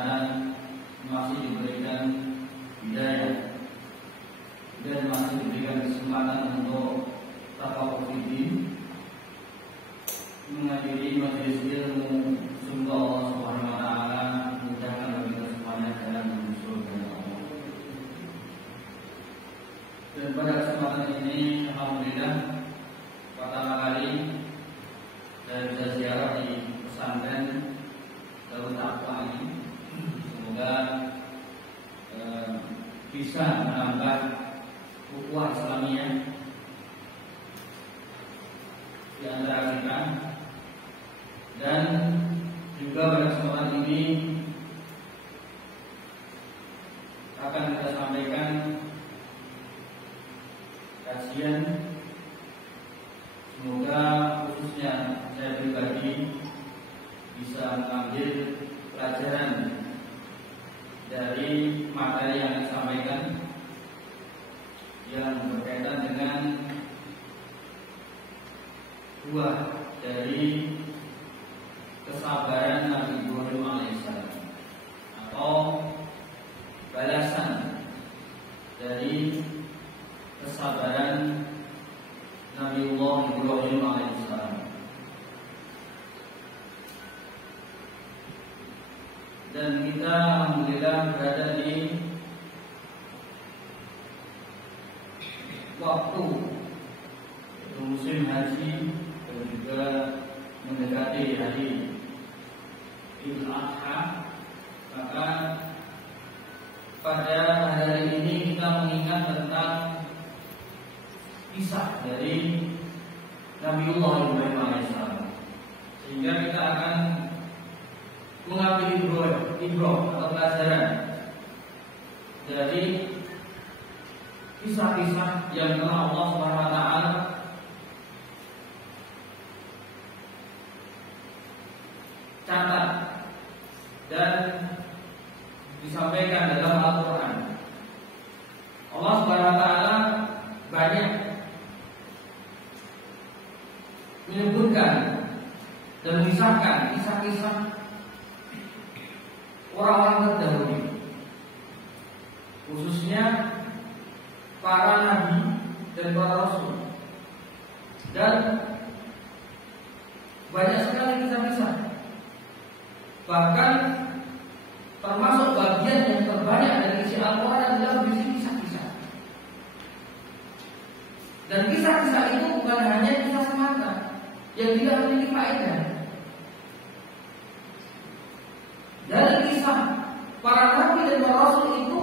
keadaan masih diberikan hidayah dan masih diberikan kesempatan untuk tafaqquh fiddin, menghadiri majelis ilmu. Semoga Allah Subhanahu wa taala mudahkan bagi kita semuanya dalam menyusul Allah. Dan pada kesempatan ini alhamdulillah pertama kali saya bisa ziarah di pesantren Darul Taqwa ini. Semoga bisa menambah ukhuwah Islamiyah di antara kita, dan juga pada kesempatan ini akan kita sampaikan kajian. Semoga khususnya saya pribadi bisa mengambil pelajaran dari materi yang disampaikan yang berkaitan dengan buah dari kesabaran Nabi Ibrahim alaihissalam, atau balasan dari kesabaran Nabiullah Ibrahim alaihissalam. Dan kita alhamdulillah berada di waktu musim haji dan juga mendekati hari Idul Adha. Maka pada hari ini kita mengingat tentang kisah dari Nabiullah Ibrahim alaihissalam, sehingga kita akan mengambil ibrah atau pelajaran dari kisah-kisah yang telah Allah Subhanahu wa taala catat dan disampaikan dalam Al-Quran. Allah Subhanahu wa taala banyak menyebutkan dan mengisahkan kisah-kisah orang-orang terdahulu, khususnya para nabi dan para rasul, dan banyak sekali kisah-kisah. Bahkan termasuk bagian yang terbanyak dari isi Al-Quran adalah berisi kisah-kisah. Dan kisah-kisah itu bukan hanya kisah semata yang tidak memiliki faedah. Dari kisah para nabi dan para rasul itu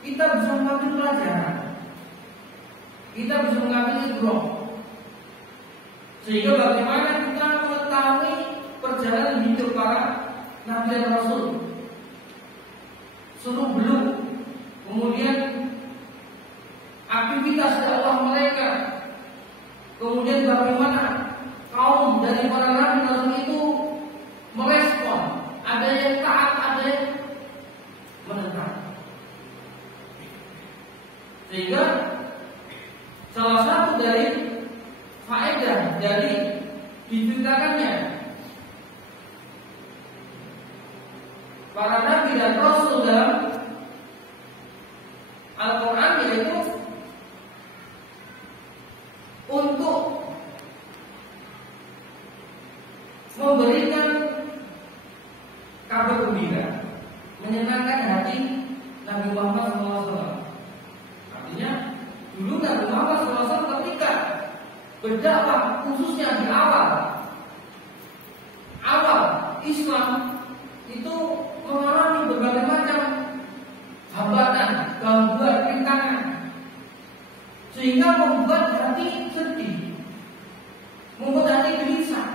kita bisa mengambil pelajaran, kita bisa mengambil ibrah, sehingga bagaimana kita mengetahui perjalanan hidup para nabi dan rasul, seluk beluk, kemudian aktivitas dakwah mereka, kemudian bagaimana kaum dari para nabi dan rasul itu merespon, ada yang taat, ada yang menentang. Sehingga salah satu dari faedah dari diceritakannya para nabi dan rasul dalam Al-Quran yaitu untuk memberikan kabar gembira, menyenangkan hati Nabi Muhammad SAW. Artinya dulu Nabi Muhammad SAW ketika berdakwah, khususnya di awal Islam itu mengalami berbagai macam hambatan, gangguan, rintangan, sehingga membuat hati sedih, membuat hati gelisah.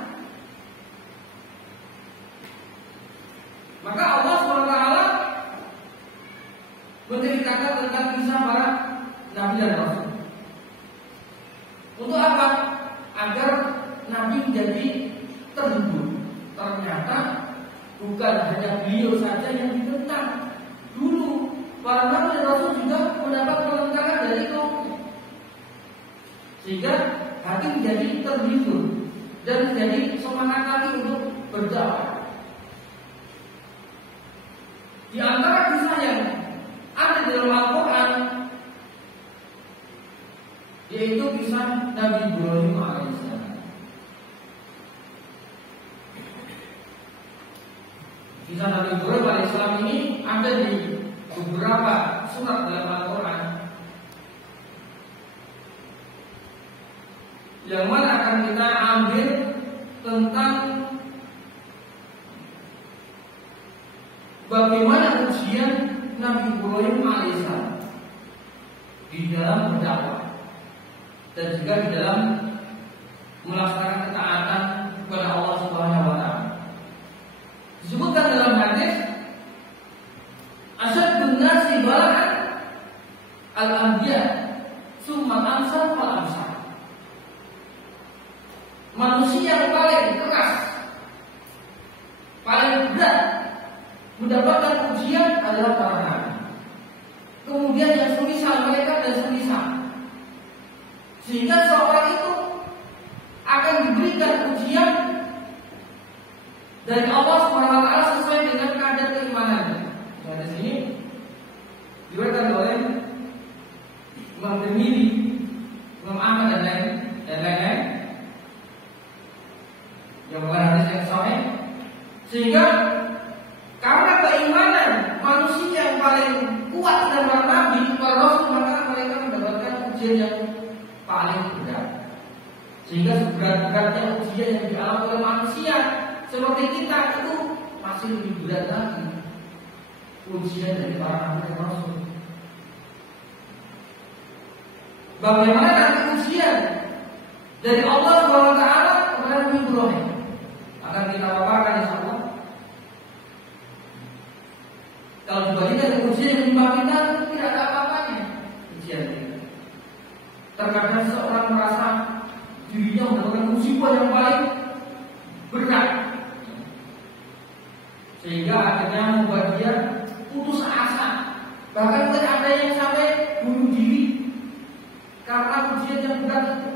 Maka Allah SWT menceritakan tentang kisah para nabi dan rasul. Untuk apa? Agar nabi menjadi terhibur. Ternyata bukan hanya beliau saja yang ditentang. Dulu para nabi dan rasul juga mendapat penentangan dari kaum, sehingga hati menjadi terhibur dan menjadi semangat lagi untuk berdakwah. Di antara kisah yang ada di dalam Al-Quran, yaitu kisah Nabi Ibrahim alaihissalam. Kisah Nabi Ibrahim alaihissalam ini ada di beberapa surat dalam Al-Quran, yang mana akan kita ambil tentang bagaimana ujian Nabi Ibrahim alaihissalam di dalam berdakwah dan juga di dalam melaksanakan ketaatan kepada Allah Subhanahu wa taala. Disebutkan dalam hadis, asyadun nasi bala'an al-anbiya summa amsal fal amsal. Manusia yang paling keras, paling berat mendapatkan ujian adalah para nabi. Kemudian yang semisal mereka dan semisal, sehingga seorang itu akan diberikan ujian dari Allah SWT sesuai dengan kadar keimanannya. Nah, di sini diriwayatkan oleh Imam Tirmidzi, Imam Ahmad dan lain-lain yang mengenai hadis yang sahih, sehingga karena keimanan manusia yang paling kuat dan para nabi, para rasul, maka mereka mendapatkan ujian yang paling berat. Sehingga seberat-beratnya ujian yang dialami oleh manusia seperti kita itu masih lebih berat lagi ujian dari para nabi dan rasul. Bagaimana nanti ujian dari Allah SWT kepada Nabi Ibrahim akan kita paparkan insyaallah. Kalau dibandingkan dengan ujian yang menimpa kita, itu tidak ada apa-apanya ujian ini. Terkadang seorang merasa dirinya mendapatkan musibah yang paling berat, sehingga akhirnya membuat dia putus asa. Bahkan ada yang sampai bunuh diri karena ujian yang berat itu.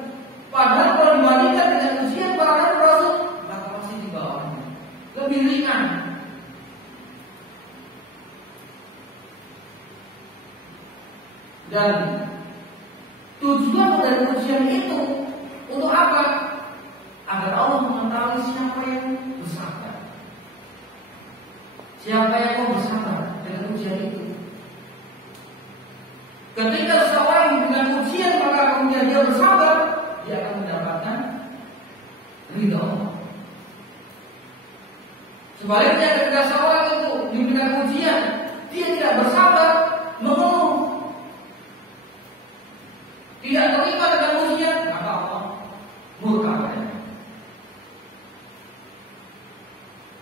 Padahal kalau dibandingkan dengan ujian para nabi rasul, maka masih di bawahnya, lebih ringan. Dan tujuan dari ujian itu untuk apa? Agar Allah mengetahui siapa yang bersabar, siapa yang mau bersabar dengan ujian itu. Ketika seorang dengan ujian maka kemudian dia bersabar, dia akan mendapatkan ridha Allah. Sebaliknya ketika seorang itu diberikan ujian, dia tidak bersabar, mengeluh, tidak terima dengan ujian, maka Allah murka padanya.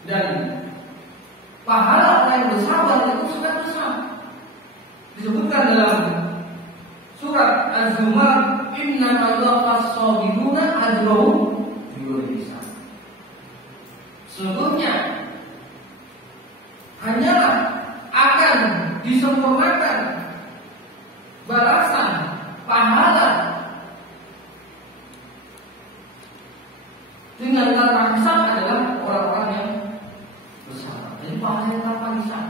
Dan pahala orang yang bersabar itu sangat besar. Disebutkan dalam surat Az-Zumar, inna yuwaffas sabiruna ajrahum bighairi hisab. Sesungguhnya hanyalah akan disempurnakan balasan pahala dengan tanpa hisab adalah orang-orang yang bersabar. Jadi pahala yang tanpa hisab,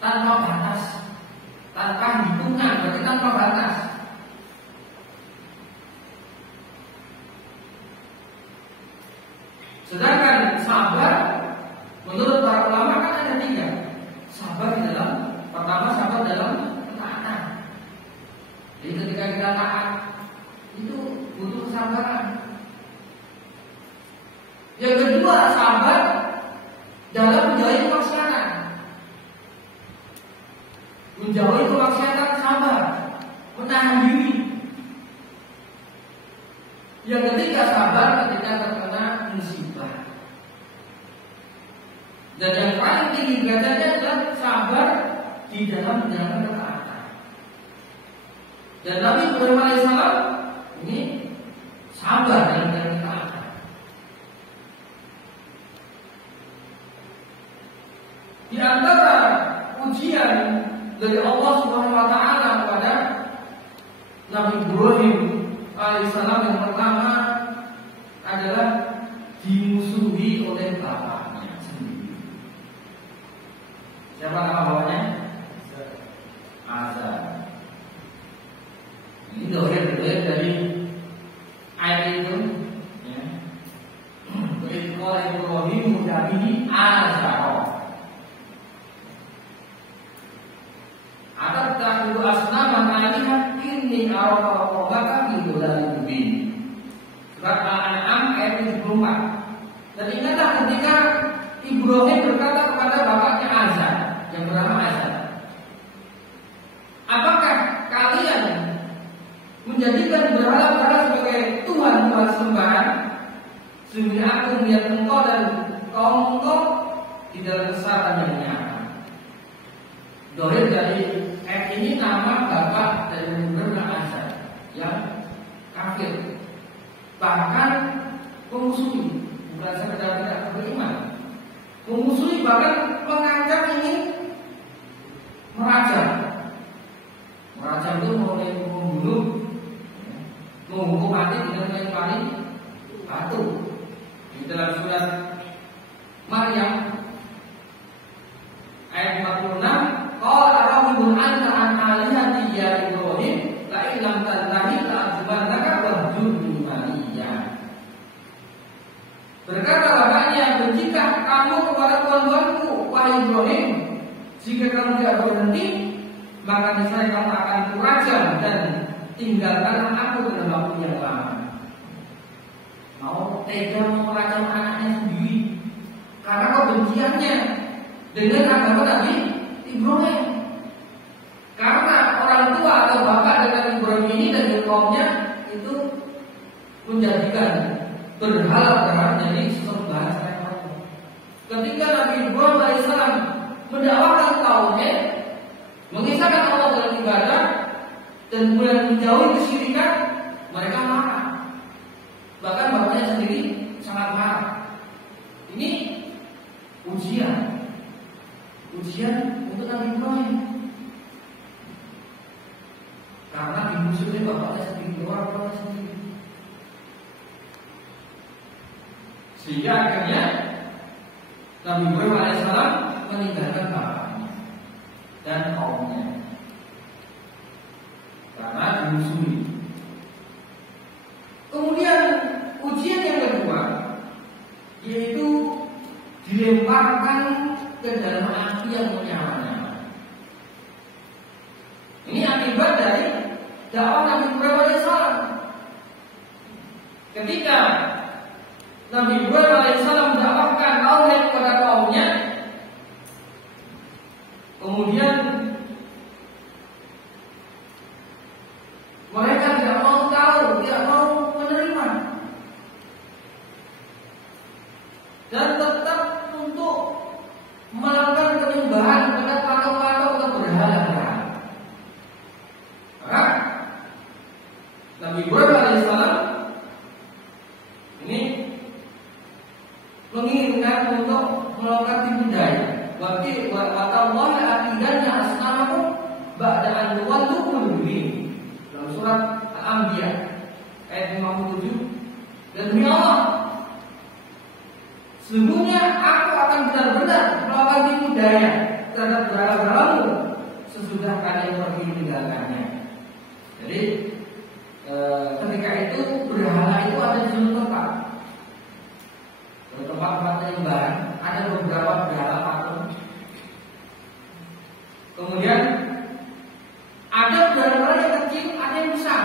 tanpa batas, tanpa hitungan, berarti tanpa batas. Sedangkan sabar menurut para ulama kan ada tiga. Sabar di dalam, pertama sabar dalam ketaatan. Jadi ketika kita taat itu butuh kesabaran. Yang kedua sabar dalam menjauhi kemaksiatan. Menjauhi kemaksiatan sabar, menahan diri. Yang ketiga sabar ketika terkena musibah. Dan yang paling tinggi derajatnya adalah sabar di dalam menjalankan ketaatan. Dan Nabi Ibrahim alaihissalam ini sabar dalam menjalankan ketaatan. Di antara ujian dari Allah Subhanahu wa taala kepada Nabi Ibrahim alaihissalam yang pertama adalah dimusuhi oleh bapaknya sendiri. dilihat dari ayat itu, ya. Kalau Ibrahim Nabi Azhar, ada tahu asnama alihah ini arafah di dalam bumi. Surat Al-An'am ayat 74. Dan ingatlah ketika Ibrahim berkata kepada bapaknya Azhar yang bernama Azhar, apakah kalian menjadikan berhala-berhala sebagai Tuhan sembahan? Sungguh aku melihat engkau dan kaum engkau di dalam kesalahan yang nyata. Dohir dari ayat ini nama bapak dari Ibrahim Azhar yang kafir, bahkan memusuhi, bukan sekedar tidak beriman, memusuhi, bahkan mengancam ingin merajam. Merajam itu mulai membunuh, menghukum mati dengan melempari batu. Di dalam surat Maryam ayat 46, qala arahibun anta an alihati ya Ibrahim la illam tantahi la ajmannaka wahjurni maliya. Berkata bapaknya, bencikah kamu kepada tuan-tuanku wahai Ibrahim? Jika kamu tidak berhenti, maka niscaya kamu akan kurajam dan tinggalkan aku dalam waktu yang lama. Mau tega merajam anaknya sendiri karena kebenciannya dengan agama Nabi Ibrahim. Karena orang tua atau bapak dengan Ibrahim ini dan kaumnya itu menjadikan berhala-berhala jadi sesembahan selain Allah. Ketika Nabi Ibrahim alaihissalam mendakwakan kaumnya, mengisahkan Allah dalam ibadah dan kemudian menjauhi kesyirikan, mereka marah. Bahkan bapaknya sendiri sangat marah. Ini ujian untuk Nabi Ibrahim. Karena dimusuhi bapaknya sendiri, orang tuanya sendiri. Sehingga akhirnya Nabi Ibrahim alaihissalam meninggalkan bapaknya dan kaumnya karena dimusuhi. Kemudian ujian yang kedua yaitu dilemparkan ke dalam api yang menyala-nyala. Ini akibat dari dakwah Nabi Ibrahim alaihissalam. Ketika Nabi Ibrahim alaihissalam mendakwahkan tauhid kepada kaumnya, kemudian mereka tidak mau tahu, tidak mau menerima, dan tetap untuk melakukan penyembahan kepada patung-patung atau berhala-berhala. Maka Nabi Ibrahim alaihissalam ini menginginkan untuk melakukan tipu daya. Watallahi aqidannya asnamakum ba'da an tuwallu mudbirin. Dalam surat Al-Anbiya ayat 57. Dan demi Allah, sesungguhnya aku akan benar-benar melakukan tipu daya terhadap berhala-berhalamu sesudah kalian pergi meninggalkannya. Jadi ketika itu berhala itu ada di seluruh tempat. Di tempat-tempat penyembahan ada beberapa berhala patung. Kemudian ada berhala yang kecil, ada yang besar.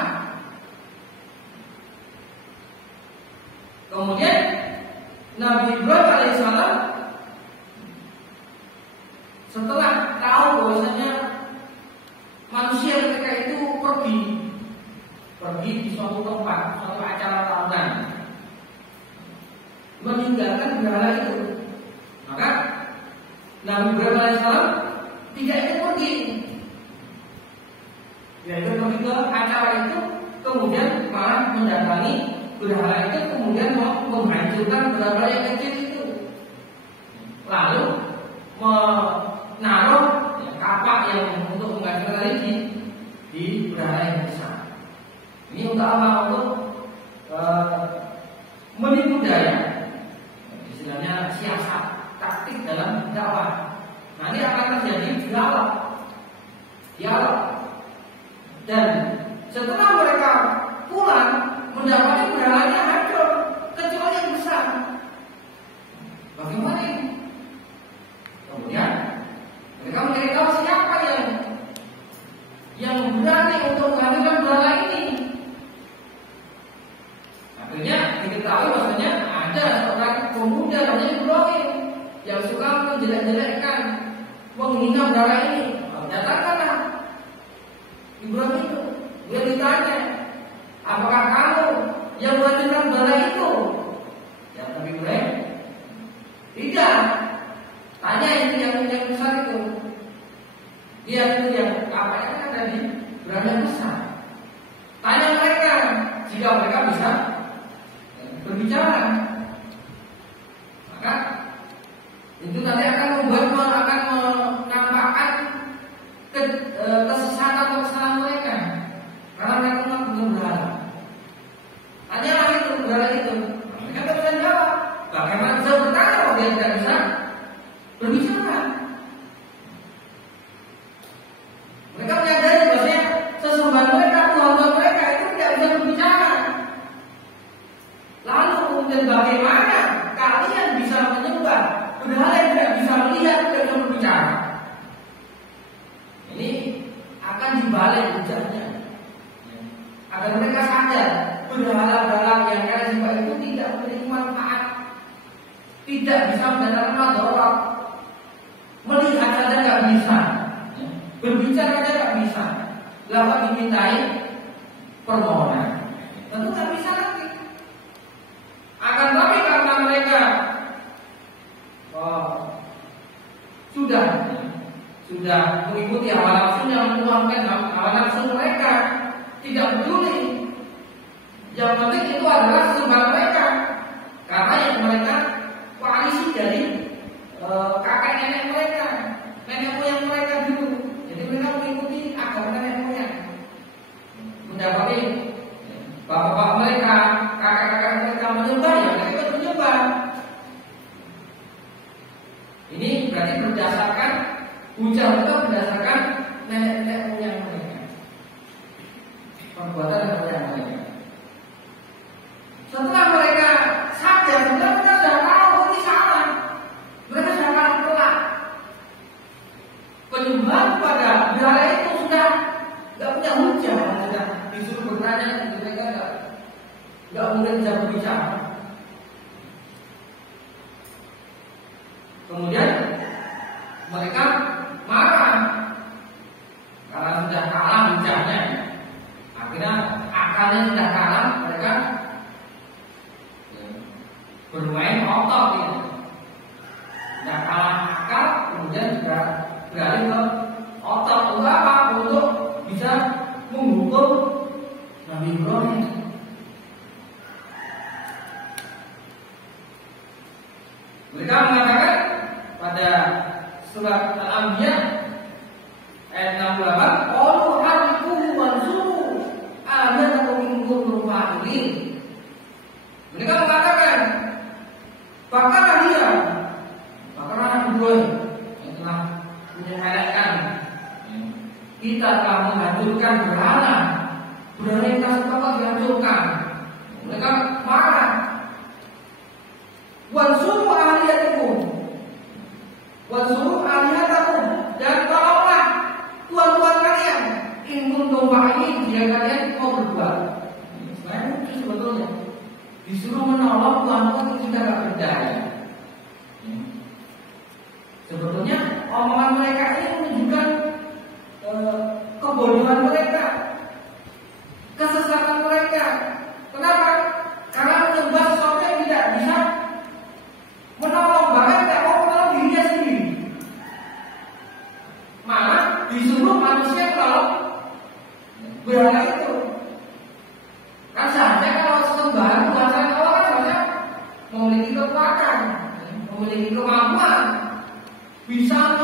Kemudian Nabi Ibrahim alaihissalam setelah tahu bahwasanya manusia ketika itu pergi di suatu tempat, suatu acara tahunan, meninggalkan berhala itu, maka Nabi Ibrahim alaihissalam tidak ikut pergi. Yaitu pergi ke acara itu, kemudian malah mendatangi berhala itu, kemudian menghancurkan berhala yang kecil itu, lalu menaruh kapak yang untuk menghancurkan tadi di berhala yang besar. Ini untuk apa? Untuk menipu daya, istilahnya siasat, taktik dalam dakwah. Nanti akan terjadi dialog. Dan setelah mereka pulang mendapati berhalanya hancur, kecuali yang besar. Bagaimana ini? Kemudian mereka mencari tahu siapa yang berani untuk menghancurkan berhala ini. Akhirnya diketahui bahwasanya ada seorang pemuda namanya Ibrahim yang suka menjelek-jelekkan, menghina berhala ini. Datangkanlah Ibrahim itu. Dia ditanya, apakah kamu yang menghancurkan berhala itu? Ya, tapi Ibrahim tidak. Tanya ini yang besar itu. Dia itu yang apa yang ada di berhala besar. Tanya mereka, jika mereka bisa berbicara, maka itu nanti akan menampakkan kesesatan atau kesalahan mereka, karena mereka memang belum berhala. Tanyalah itu berhala itu, mereka tidak bisa jawab. Bagaimana bisa bertanya kalau dia tidak bisa berbicara? Mereka menyadari bahwasanya sesembahan mereka, Tuhan mereka itu tidak bisa berbicara. Lalu kemudian bagaimana kalian bisa menyembah berhala yang tidak bisa melihat, tidak bisa berbicara? Ini akan dibalik hujahnya, agar mereka sadar berhala-berhala yang kalian sembah itu tidak memiliki manfaat, tidak bisa mendatangkan madarat, melihat saja nggak bisa, berbicara saja nggak bisa, lalu dimintai permohonan, tentu nggak bisa nanti. Akan tapi karena mereka sudah mengikuti hawa nafsu yang menuangkan hawa nafsu mereka, tidak peduli. Yang penting itu adalah sesembahan mereka, karena yang mereka koalisi dari kakek nenek mereka, nenek moyang mereka dulu. Jadi mereka mengikuti agama nenek moyang, mendapati bapak-bapak mereka, kakek-kakek mereka menyembah, ya mereka menyembah. Ini berarti berdasarkan hujah itu berdasarkan nenek moyang mereka, perbuatan nenek moyang mereka. Setelah mereka sadar, sebenarnya mereka sudah tahu ini salah, mereka sudah akan telak. Penyembahan pada berhala itu sudah nggak punya hujah, sudah disuruh bertanya, mereka nggak mungkin bisa berbicara. Kemudian mereka marah karena sudah kalah hujahnya. Akhirnya akalnya sudah kalah, mereka bermain otot gitu. Sudah kalah akal, kemudian juga beralih ke otot. Untuk apa? Untuk bisa menghukum Nabi Ibrahim. Mereka mengatakan pada surat Al-Anbiya ayat 68, qalu hariku wansuru amanakum minkum rufa'ilin. Mereka mengatakan, bakarlah dia, bakarlah Ibrahim yang telah menyepelekan, kita telah menghancurkan berhala yang kita sepakat dihancurkan. Mereka marah. Wansuru alihatakum, wansuru alihatakum, dan tolonglah tuan-tuan kalian, in kuntum fa'ilin, jika kalian mau berbuat. Sebenarnya itu sebetulnya disuruh menolong tuan-tuan yang sudah tidak berdaya. Sebetulnya omongan mereka ini menunjukkan kebodohan mereka, kesesatan mereka. Kenapa? Karena menyembah sesuatu yang tidak bisa menolong, bahkan tidak mau menolong dirinya sendiri. Malah disuruh manusia menolong berhala itu. Kan seharusnya kalau sembahan bahasa Allah kan seharusnya memiliki kekuatan, memiliki kemampuan, bisa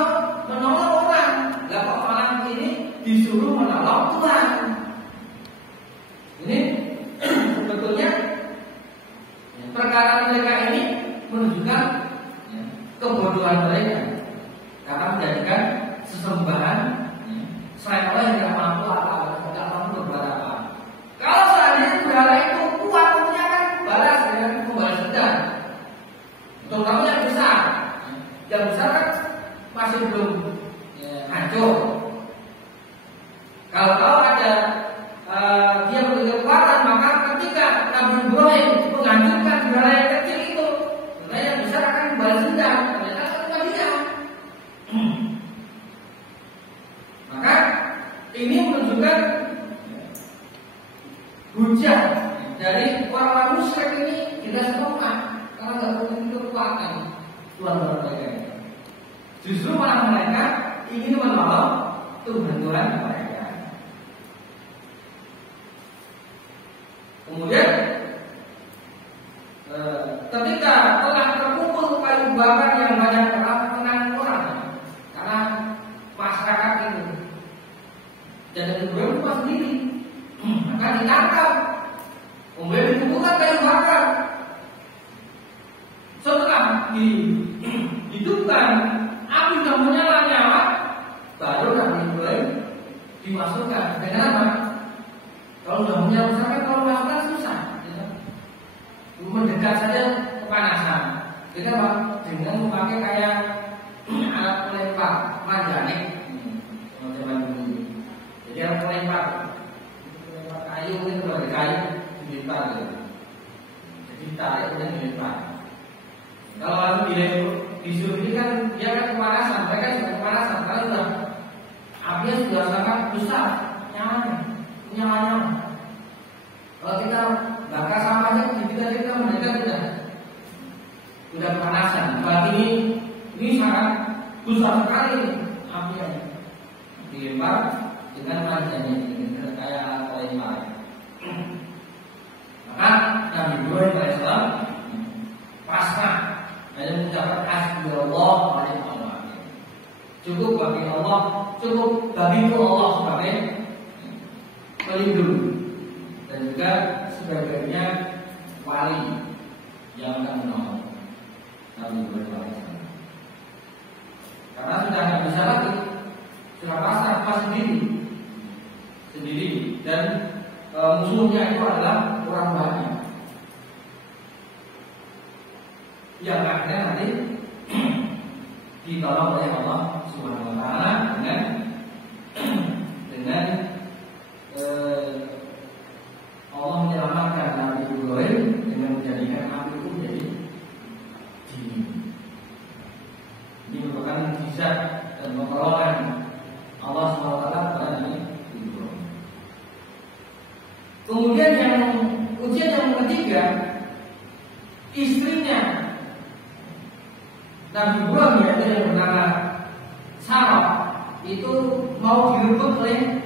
menolong orang. Lah kok malah ini disuruh menolong Tuhan. Ini sebetulnya perkataan mereka ini menunjukkan kebodohan mereka karena menjadikan sesembahan selain Allah yang tidak mampu apa-apa, tidak mampu berbuat apa. Kalau seandainya Kalau ada dia punya kekuatan, maka ketika Nabi Ibrahim menghancurkan berhala yang kecil itu, berhala yang besar akan balas dendam. Ternyata bukan dia. Maka ini menunjukkan hujah dari orang-orang musyrik ini tidak semangat karena nggak punya kekuatan Tuhan mereka. Justru malah mereka ingin menolong Tuhan mereka. Kemudian ketika telah terkumpul kayu bakar yang banyak orang karena masyarakat itu dan kedua rumah sendiri, maka ditangkap, kemudian dikumpulkan kayu bakar. Setelah dihidupkan, api sudah menyala-nyala, baru Nabi Ibrahim dimasukkan. Dengan apa? Kalau sudah menyala, kalau masukkan susah, ya. Mendekat saja kepanasan. Jadi apa? Dengan memakai kayak alat pelempar manjanik, teman-teman dulu. Jadi alat pelempar kayu, mungkin berbagai kayu dilempar, gitu. Jadi ditarik kemudian dilempar. Kalau lalu disuruh ini kan dia kan kepanasan, mereka juga kepanasan. Kalau sudah apinya sudah sangat besar, nyala. Kalau kita bakar sampahnya, kita mendekat sudah kepanasan. Berarti ini sangat besar sekali apinya. Dilempar dengan manjanya, dengan kayak alat pelempar. Maka Nabi Ibrahim alaihissalam pasrah. Hanya mengucapkan hasbunallah wa ni'mal wakil. Cukup bagi Allah, cukup bagiku Allah sebagai pelindung dan juga sebagainya wali yang akan menolong Nabi Ibrahim alaihissalam. Karena sudah tidak bisa lagi, sudah pasrah sendiri dan musuhnya itu adalah orang banyak. Yang akhirnya nanti ditolong oleh Allah Subhanahu wa taala dengan Allah menyelamatkan Nabi Ibrahim dengan menjadikan api itu menjadi dingin. Ini merupakan mukjizat dan pertolongan Allah Subhanahu wa taala kepada Nabi Ibrahim. Kemudian yang ujian yang ketiga, istrinya Nabi Ibrahim, yaitu yang bernama Sarah, itu mau direbut oleh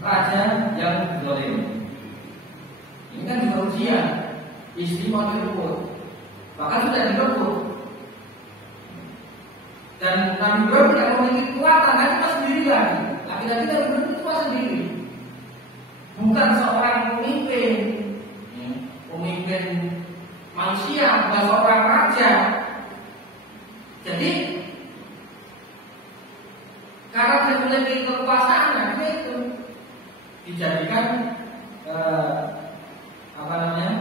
raja yang zalim. Ini kan juga ujian, istri mau direbut, bahkan sudah direbut. Dan Nabi Ibrahim tidak memiliki kekuatan, hanya cuma sendirian. Laki-laki yang direbut cuma sendiri, bukan seorang pemimpin manusia, bukan seorang raja. Jadi karena dia memiliki kekuasaan, itu dijadikan orang yang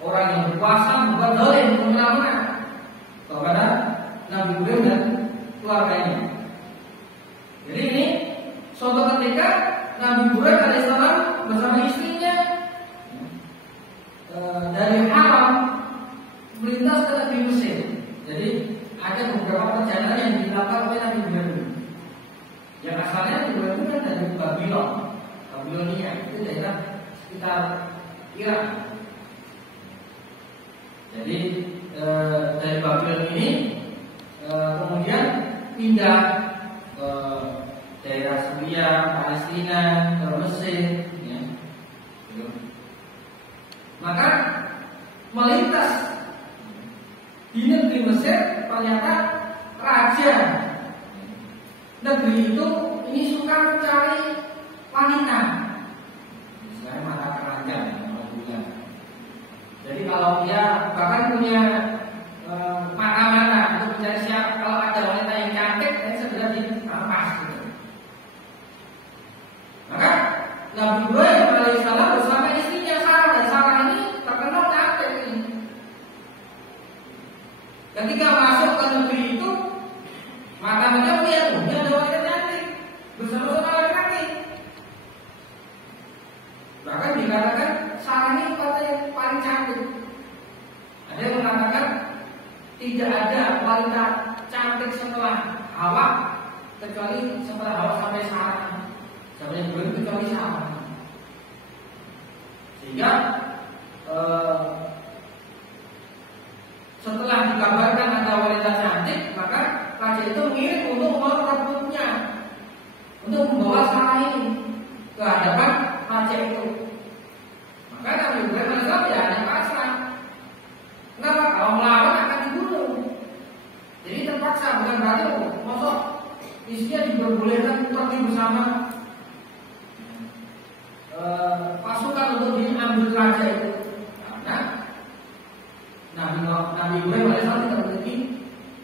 berkuasa membuat zalim kemana-mana kepada Nabi Ibrahim dan keluarganya. Jadi ini suatu ketika Nabi Ibrahim alaihissalam bersama istrinya dari Haram melintas ke negeri Mesir. Jadi ada beberapa perjalanan yang dilakukan oleh Nabi Ibrahim. Yang asalnya Nabi Ibrahim kan dari Babilonia, itu daerah sekitar Irak. Jadi dari Babilonia ini kemudian pindah ke daerah Syria, Palestina, ke Mesir, ya. Maka melintas di negeri Mesir, ternyata raja negeri itu ini suka mencari wanita, misalnya mata keranjang. Jadi kalau dia bahkan punya mata-mata untuk mencari siapa, kalau ada wanita yang cantik, dia segera dirampas gitu. Maka Nabi Ibrahim alaihissalam bersama istrinya Sarah, dan Sarah ini terkenal cantik ini. Ketika masuk ke negeri itu, mata mereka melihat ada wanita cantik bersama-sama laki-laki. kecuali setelah Hawa sampai Sarah. Sampai Ibrahim kecuali Sarah. Sehingga setelah dikabarkan ada wanita cantik, maka raja itu mengirim untuk merebutnya, untuk membawa Sarah ini ke hadapan raja itu. Maka Nabi Ibrahim alaihissalam ya hanya pasrah. Kenapa? Kalau melawan akan dibunuh. Jadi terpaksa, bukan berarti masuk istrinya diperbolehkan pergi bersama pasukan untuk diambil raja itu. Karena Nabi Ibrahim alaihissalam tidak memiliki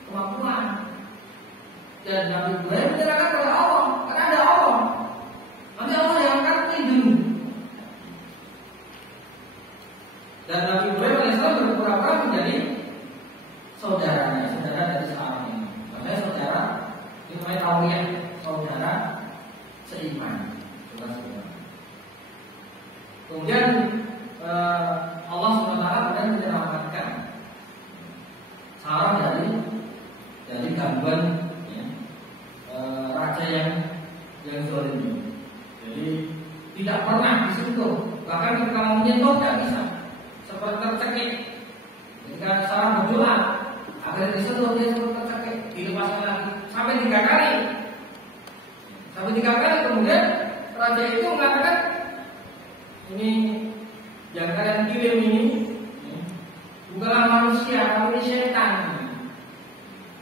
kemampuan. Dan Nabi Ibrahim menyerahkan kepada Allah, karena ada Allah. Nanti Allah yang akan melindungi. Dan Nabi Ibrahim alaihissalam berpura-pura menjadi saudaranya, saudara dari Sarah ini. Makanya saudara, ini namanya tauhid, saudara seiman. Kemudian Allah SWT kemudian menyelamatkan Sarah dari gangguan raja yang zalim. Jadi tidak pernah disentuh, bahkan ketika mau menyentuh tidak bisa, seperti tercekik. Ketika Sarah berdoa agar disentuh, dia seperti tercekik, dilepaskan lagi sampai 3 kali. Sampai 3 kali kemudian raja itu mengatakan, ini yang kalian kirim ini bukanlah manusia, tapi setan.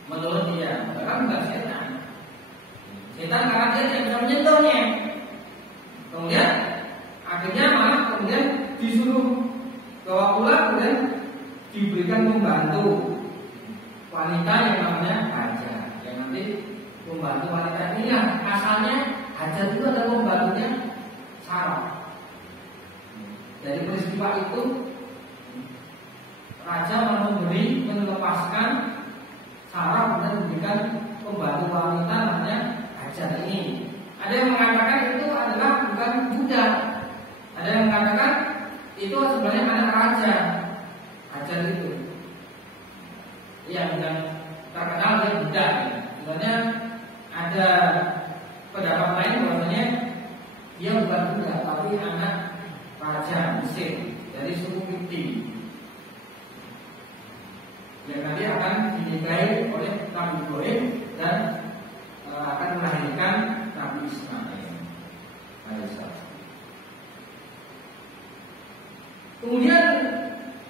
Menurut dia, bahkan bukan setan. Setan karena dia tidak bisa menyentuhnya. Kemudian akhirnya malah kemudian disuruh bawa pulang, kemudian diberikan pembantu wanita yang namanya Hajar. Yang nanti pembantu wanita ini asalnya Hajar itu adalah pembantunya Sarah. Dari peristiwa itu raja melepaskan Sarah dan memberikan pembantu wanita namanya Hajar ini. Ada yang mengatakan itu adalah bukan budak. Ada yang mengatakan itu sebenarnya anak raja Hajar itu. Yang terkenal dia budak. Sebenarnya ada pendapat lain bahwasanya dia bukan budak, tapi anak raja Mesir dari suku Kipti yang nanti akan dinikahi oleh Nabi Ibrahim dan akan melahirkan Nabi Ismail alaihissalam. Kemudian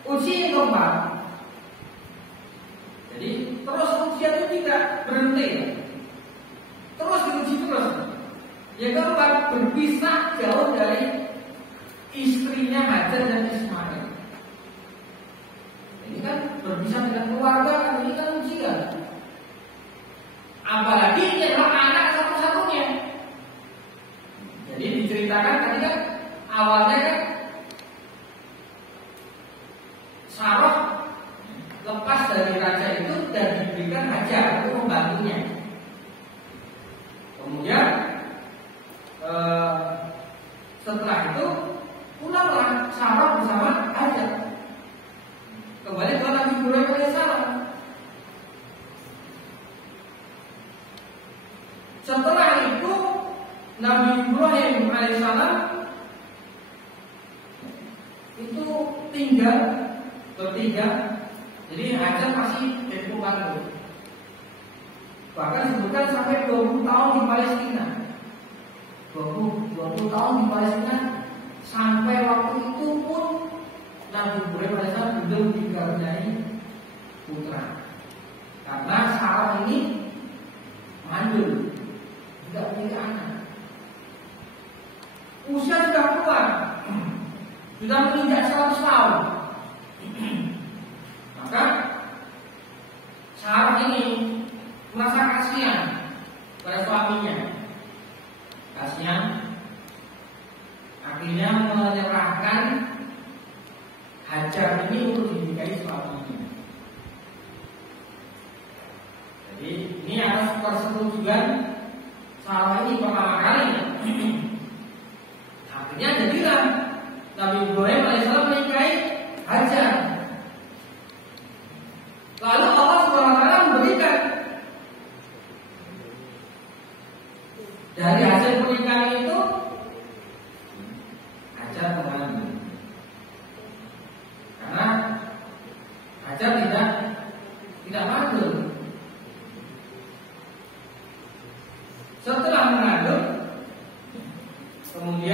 uji yang keempat. Jadi terus ujian itu tidak berhenti, terus diuji terus. Yang keempat, berpisah jauh dari istrinya Hajar dan Ismail. Ini kan berpisah dengan keluarga, kan ini kan ujian. Apalagi ini adalah anak satu-satunya. Jadi diceritakan tadi kan awalnya kan Sarah lepas dari raja itu dan diberikan Hajar untuk membantunya. Kemudian setelah itu pulanglah Sarah bersama Hajar kembali ke Nabi Ibrahim alaihissalam. Setelah itu Nabi Ibrahim alaihissalam itu tinggal bertiga. Jadi Hajar masih berpuluh. Bahkan disebutkan sampai 20 tahun di Palestina. 20 tahun di Palestina. Sampai waktu itu pun Nabi Ibrahim alaihissalam belum dikaruniai putra. Karena Sarah ini mandul, tidak punya anak. Usia sudah tua, sudah menginjak 100 tahun. Maka Sarah ini merasa kasihan pada suaminya. Kasihan, akhirnya menyerahkan Hajar ini untuk dinikahi suaminya. Jadi ini atas persetujuan Sarah ini pertama kali. Akhirnya jadilah Nabi Ibrahim alaihissalam menikahi Hajar. Lalu Allah SWT memberikan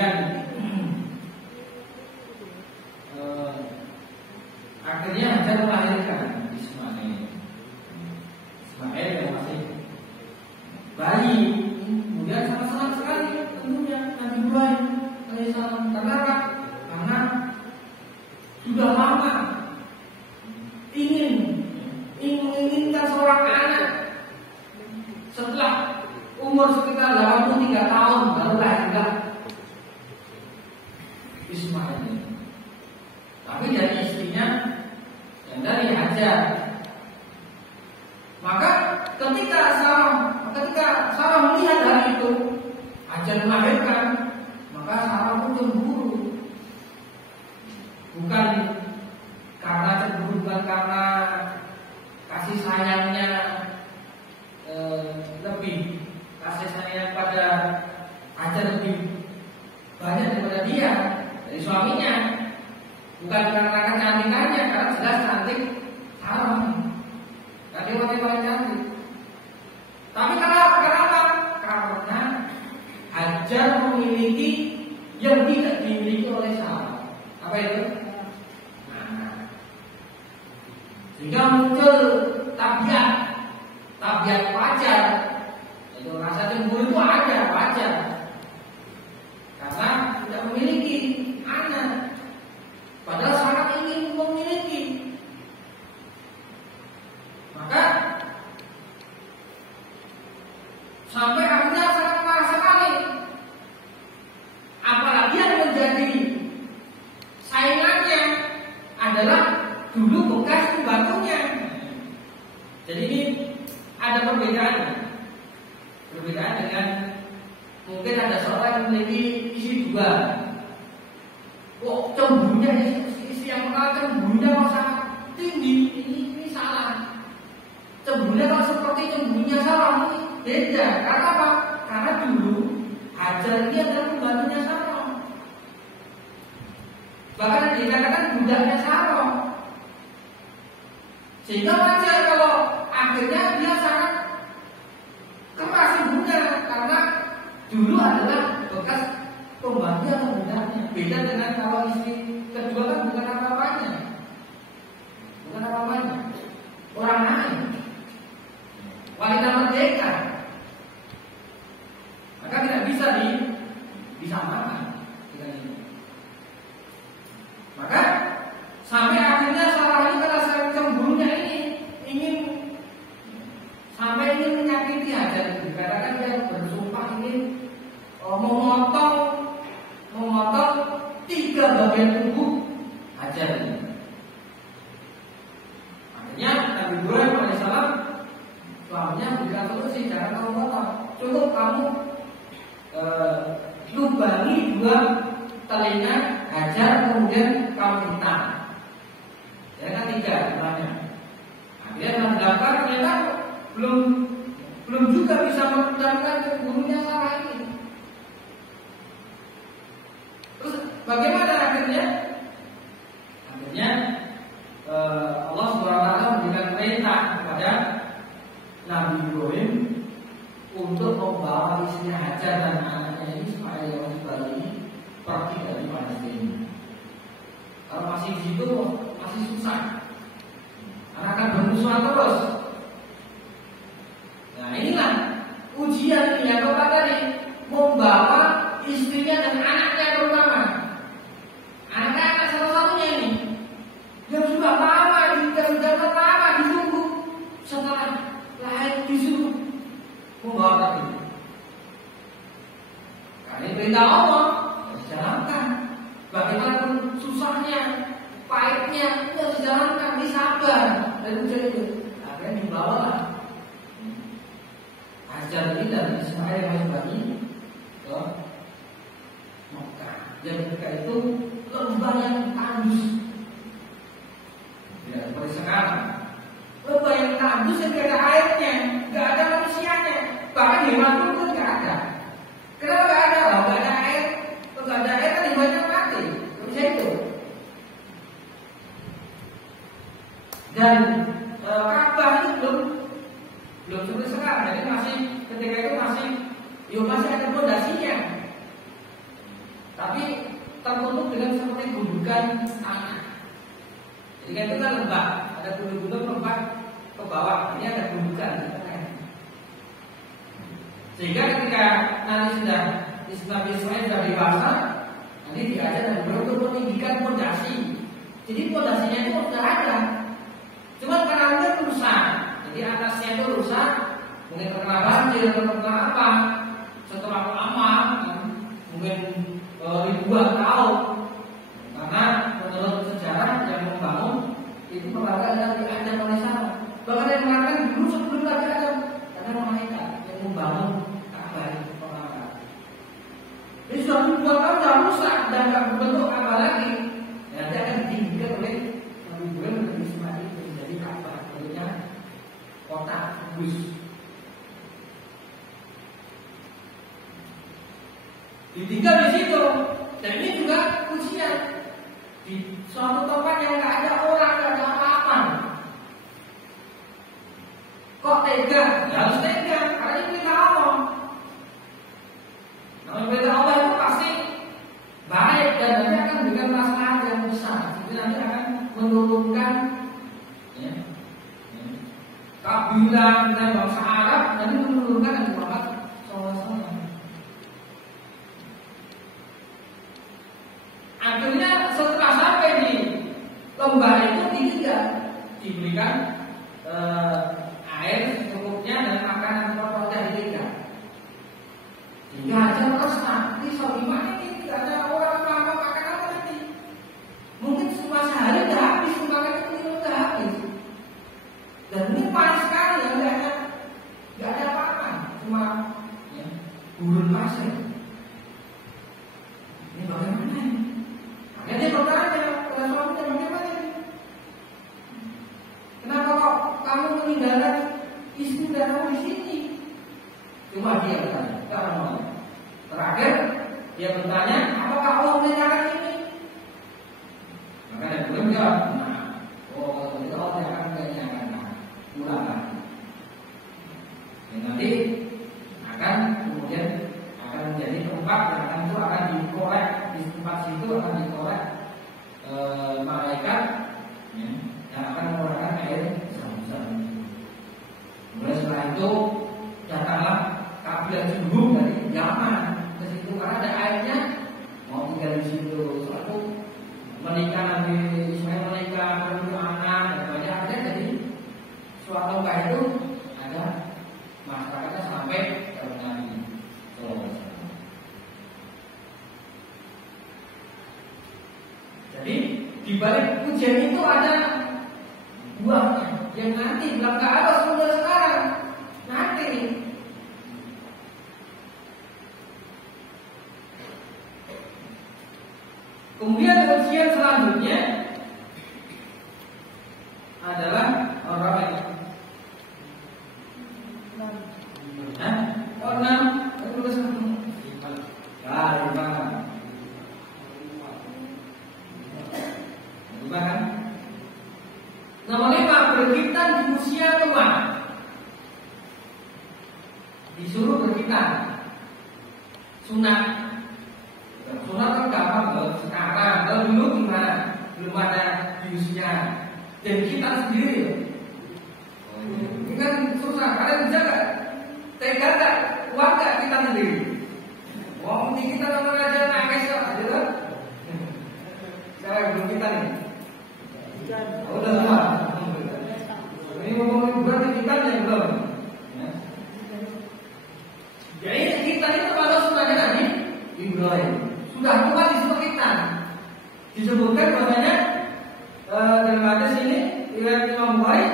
kemudian akhirnya Hajar melahirkan Ismail yang masih bayi. Kemudian sangat senang sekali tentunya Nabi Ibrahim alaihissalam. Karena apa? Karena sudah lama menginginkan seorang anak. Setelah umur sekitar 83 tahun baru lahirlah Ismail ini. Tapi dari istrinya yang dari Hajar. Maka ketika Sarah melihat hari itu Hajar melahirkan, maka Sarah pun cemburu. Bukan karena kasih sayangnya lebih kasih sayang pada Hajar lebih banyak daripada dia dari suaminya. Bukan karena kecantikannya, karena jelas cantik Sarah. Tadi wanita paling cantik. Tapi kenapa? Karena Hajar memiliki yang tidak dimiliki oleh Sarah. Apa itu? Sehingga muncul tabiat wajar. Itu rasa cemburu itu ada, wajar. Karena tidak memiliki anak. Padahal Sarah ingin memiliki. Maka sampai akhirnya sangat marah sekali. Apalagi yang menjadi saingannya adalah dulu bekas pembantunya. Jadi ini ada perbedaan dengan mungkin ada seorang yang memiliki isi dua. Kok cemburunya isi yang pertama cemburunya sangat tinggi, ini salah. Cemburunya kalau seperti cemburunya Sarah ini beda. Karena apa? Karena dulu Hajar ini adalah pembantunya Sarah. Bahkan dikatakan budaknya Sarah. Sehingga wajar kalau akhirnya dia sangat keras ibunya, karena dulu adalah bekas pembantu atau budaknya. Beda dengan kalau istri kedua kan bukan apa-apanya, orang lain, wanita merdeka. Maka tidak bisa disamakan dengan ini. Maka sampai akhirnya Sarah ini merasa cemburunya ini ingin menyakiti Hajar. Dikatakan dia bersumpah ingin memotong 3 bagian tubuh Hajar ini. Akhirnya Nabi Ibrahim alaihissalam suaminya berikan solusi, jangan kamu potong, cukup kamu lubangi 2 telinga Hajar, kemudian kamu hitam. Ya kan 3 namanya. Akhirnya mendaftar ternyata belum juga bisa mendapatkan cemburunya Sarah ini. Terus bagaimana akhirnya? Allah SWT memberikan perintah kepada Nabi Ibrahim untuk membawa istrinya Hajar dan anaknya ini Ismail yang masih bayi ini pergi dari Palestina. Kalau masih di situ masih susah, karena akan bermusuhan terus. Nah inilah ujian ini yang Bapak tadi, membawa istrinya dan anaknya terutama. Anak-anak salah satunya ini yang sudah lama ditunggu, setelah lahir disuruh membawa tadi. Karena perintah Allah harus dijalankan. Bagaimanapun susahnya, pahitnya, itu harus dijalankan, disabar. Dan ujian itu akhirnya dibawalah Hajar ini dan Ismail yang masih bayi ke Mekah. Yang ketika itu lembah yang tandus, ya seperti sekarang. Lembah yang tandus yang tidak ada airnya, nggak ada manusianya, bahkan hewan pun nggak ada. Kenapa nggak ada? Nggak ada air, nggak ada air kan hewannya mati, bisa itu. Dan Ka'bah itu belum seperti sekarang, jadi ketika itu masih ada fondasinya. tapi tertutup dengan seperti gundukan tanah. Jadi itu kan lembah, ada gunung-gunung lembah ke bawah, ini ada gundukan. Sehingga ketika nanti Nabi Ismail sudah dewasa, nanti diajar dan untuk meninggikan pondasi. Jadi pondasinya itu sudah ada, cuma karena dia rusak. Jadi atasnya itu rusak, mungkin terkena banjir atau terkena apa, setelah lama, mungkin ribuan tahun. Karena menurut sejarah yang membangun itu lembaga yang diajar oleh sana. Bahkan yang mengatakan dulu sebelum Nabi Adam, karena mereka yang membangun Ka'bah itu pertama. Jadi sudah ribuan tahun sudah rusak dan tidak berbentuk Ka'bah lagi. Nanti akan ditinggikan oleh Nabi Ibrahim dan Ismail menjadi Ka'bah, bentuknya kotak kubus. Ditinggal di situ, dan ini juga ujian di suatu tempat yang nggak ada orang, nggak ada apa-apa. Kok tega? Ya harus tega, karena ini perintah Allah. Nah, perintah Allah itu pasti baik dan nanti akan memberikan masalah yang besar. Jadi nanti akan menurunkan kabilah dan bangsa Arab, nanti menurunkan Nabi Muhammad SAW. Akhirnya setelah sampai di lembah itu ditinggal, diberikan air secukupnya dan makanan pokoknya ditinggal. Sehingga aja resah, ini gimana ini tidak ada orang apa makan apa nanti. Mungkin semua sehari sudah habis, makan itu sudah habis. Dan ini panas sekali, nggak ada apa-apa, cuma gurun pasir. Ini bagaimana ini? Akhirnya dia bertanya pada suaminya, bagaimana ini? Kenapa kok kamu meninggalkan istri dan kamu di sini? Cuma dia bertanya, tak mau. Terakhir dia bertanya, apakah Allah meninggalkan ini? Maka dia belum jawab. Oh, itu Allah yang akan meninggalkan. Mulai. Dan nanti akan kemudian akan menjadi tempat yang itu akan dikorek, di tempat situ akan dikorek malaikat yang akan mengeluarkan air Zam-Zam. Kemudian setelah itu datanglah kabilah Jurhum dari Yaman ke situ karena ada airnya, mau tinggal di situ. Suatu menikah, Nabi Ismail menikah, berdua anak dan banyak ada. Jadi suatu lembah itu ada masyarakatnya sampai ke Nabi. Jadi di balik ujian itu ada buahnya yang nanti belum ada sudah sekarang nanti. Kemudian ujian selanjutnya adalah orang yang nomor 5, berkhitan di usia tua. Disuruh berkhitan. Sunat. Sunat kan gampang loh sekarang. Kalau dulu gimana? Belum ada di usia. Dan kita sendiri. Ini kan susah. Kalian bisa gak? Tega gak? Kuat gak kita sendiri? Wong kita nomor aja nangis kok, gitu. Sekarang belum kita nih. Oh, udah semua. Ini ngomongin berarti kita yang belum. Jadi kita ini termasuk sebenarnya Nabi Ibrahim. Sudah tua disebut kita. Disebutkan bahwasanya dalam hadis ini riwayat Imam Bukhari,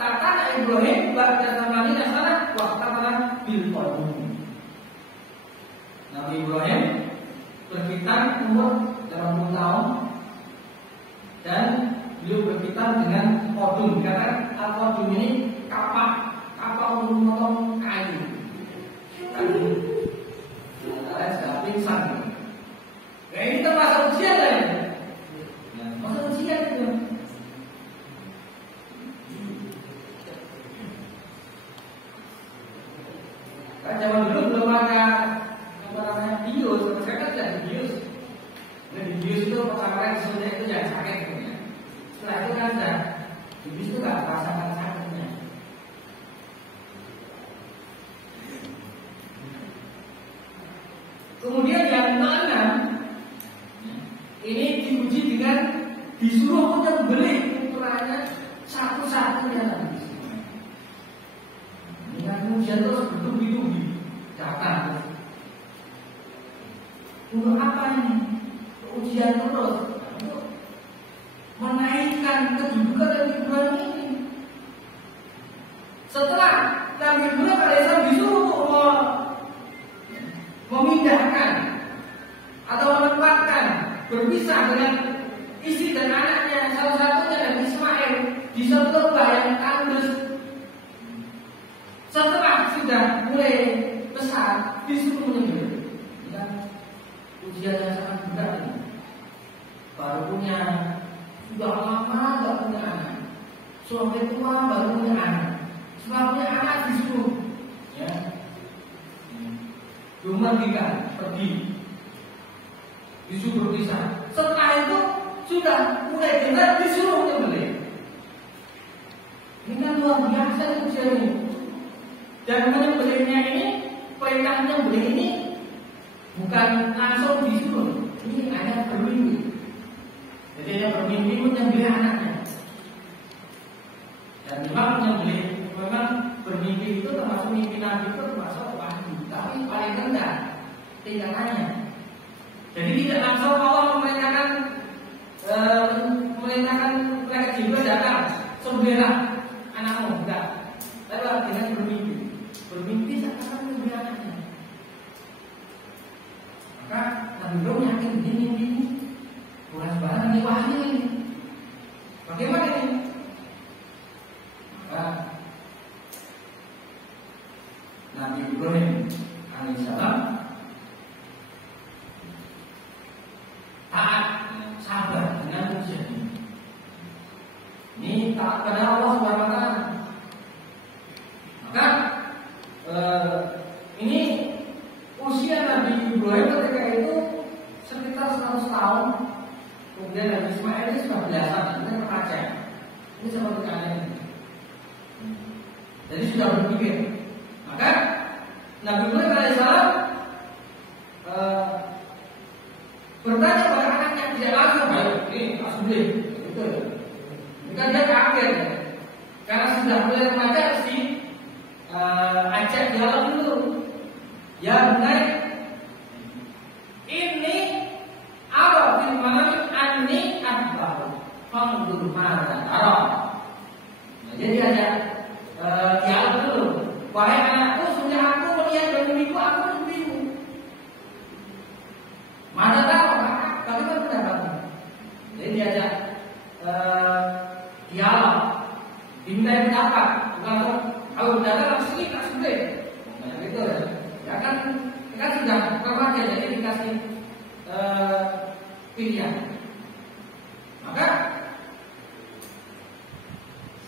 Tata Ibrahim ba'da zamani asana wa tata bil qadum. Nabi Ibrahim berkhitan umur 80 tahun dan beliau berkhitan dengan kodum, karena kodum ini kapak untuk memotong kayu. Kalian sudah pingsan. Ya ini termasuk ujian kan? Masa ujian itu. Kan zaman dulu belum ada apa namanya bios, sekarang kan sudah bios. masuk ke kamar disuruhnya itu jangan sakit gitu ya. Setelah itu kan sudah habis itu nggak rasakan sakitnya. Kemudian yang keenam, ini diuji dengan disuruh menyembelih ukurannya satu-satunya. Ini kan ujian terus bertubi-tubi datang. Untuk apa ini? Ujian terus untuk menaikkan kedudukan Nabi Ibrahim ini. Setelah Nabi Ibrahim alaihissalam disuruh untuk memindahkan atau menempatkan berpisah dengan istri dan anaknya, salah satunya Nabi Ismail di suatu lembah yang tandus. Setelah sudah mulai besar, disuruh menyembelih. Ujian yang sangat berat ini. Baru punya, sudah lama tidak punya anak. Suami tua baru punya anak. Setelah punya anak disuruh, ya, memandikan, pergi, disuruh berpisah. Setelah itu sudah mulai berat disuruh menyembelih. Ini kan luar biasa ujian ini. Dan menyembelihnya ini, perintah menyembelih ini bukan langsung disuruh, ini ada bermimpi. Jadi ada bermimpi menyembelih anaknya. Dan memang bermimpi itu termasuk mimpi Nabi itu termasuk wahyu, tapi paling rendah tingkatannya. Jadi tidak langsung Allah memerintahkan mereka Jibril datang sembelihlah anakmu, enggak. Tapi dengan bermimpi seakan menyembelih anaknya. Maka Nabi Ibrahim yakin ini bukan sembarang, ini wahyu ini. Bagaimana ini? Maka Nabi Ibrahim alaihissalam taat, sabar dengan ujian ini. Ini taat pada Allah Subhanahu wa taala. Maka ini usia Nabi Ibrahim ketika itu sekitar 100 tahun. Kemudian Nabi Ismail ini sudah belasan, ini remaja. Ini seperti kalian. Jadi sudah berpikir. Maka Nabi Ibrahim alaihissalam bertanya pada anaknya, tidak langsung, ayo ini langsung beli. Itu. Bukan dia kaget. Karena sudah mulai remaja harus ajak dialog dulu. Ya benar. Ini apa firman anni akbar. Fandur ma'ana tara. Jadi ada dialog dulu. Wahai anakku, sudah aku melihat bermimpiku, aku bermimpimu. Mana tahu, bagaimana pendapatmu? Jadi diajak dialog, diminta pendapat. Bukan kalau datang langsung tak sudah. Nah, itu ya kan sudah remaja, jadi dikasih pilihan. Maka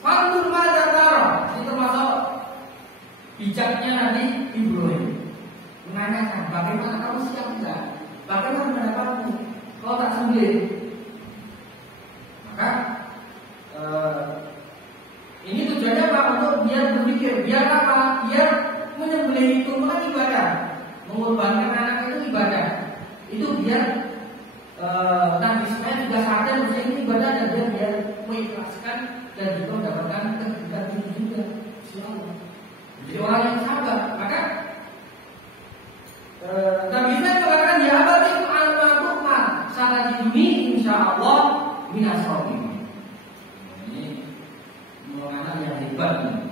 Fandur ma'ana tara, ini termasuk bijaknya Nabi Ibrahim menanyakan bagaimana kamu siap enggak, bagaimana pendapatmu kalau tak sembelih. Maka ini tujuannya apa? Untuk biar berpikir, biar apa? Biar menyembelih itu bukan ibadah, mengorbankan anak itu ibadah. Itu biar Nabi Ismail juga sadar bahwa ini ibadah dan dia biar mengikhlaskan dan juga mendapatkan kehendak itu juga. Insyaallah. Jadi orang yang sabar, maka Nabi Ismail mengatakan ya abadi al-ma'rufah satajiduni insyaallah minas sabirin. Ini anak yang hebat ini.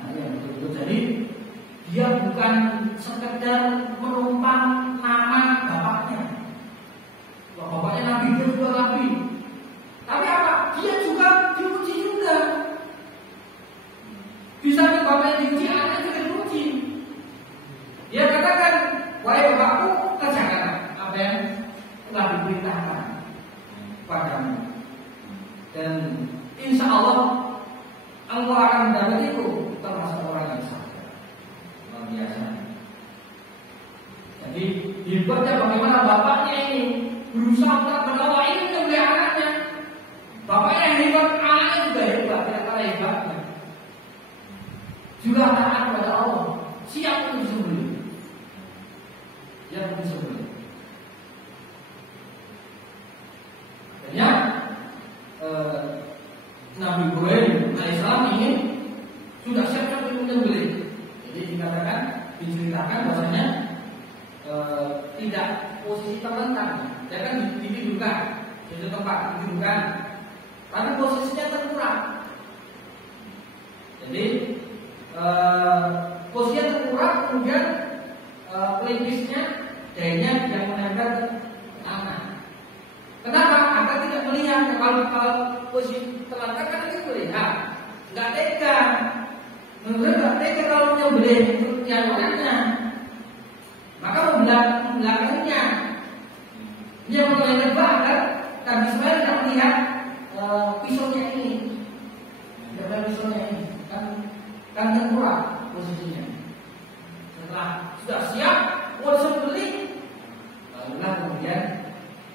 Anak yang betul-betul jadi dia bukan sekedar menumpang nama bapaknya. Bapaknya Nabi, dia juga Nabi. Tapi apa? Dia juga diuji juga. Bisa bapaknya diuji, anaknya juga diuji. Dia katakan, wahai bapakku, kerjakan apa yang telah diperintahkan padamu. Dan insya Allah engkau akan mendapatiku termasuk orang yang sabar. Luar biasa. Jadi hebatnya bagaimana bapaknya ini tak menolong ini menyembelih anaknya. Bapaknya hebat, anaknya juga hebat, tidak kalah hebatnya. Juga taat kepada Allah, siap untuk disembelih. Siap untuk disembelih. Akhirnya Nabi Ibrahim alaihissalam ingin sudah siap-siap untuk menyembelih. Jadi dikatakan, diceritakan bahwasanya tidak posisi terlentang, jangan ditidurkan di tempat ditidurkan, tapi posisinya terkurang. Jadi posisinya terkurang, kemudian pelipisnya dahinya yang menempel ke tangan. Kenapa? Agar tidak melihat. Kalau posisi terlentang kan itu melihat, nggak tega. Menurut nggak tega kalau menyembelih yang orangnya. Maka membelakangnya. Dia mulai nebak agar Nabi Ismail tidak melihat pisaunya ini. Tidak melihat pisaunya ini. Kan terkurang posisinya. Setelah sudah siap, mau disembelih, barulah kemudian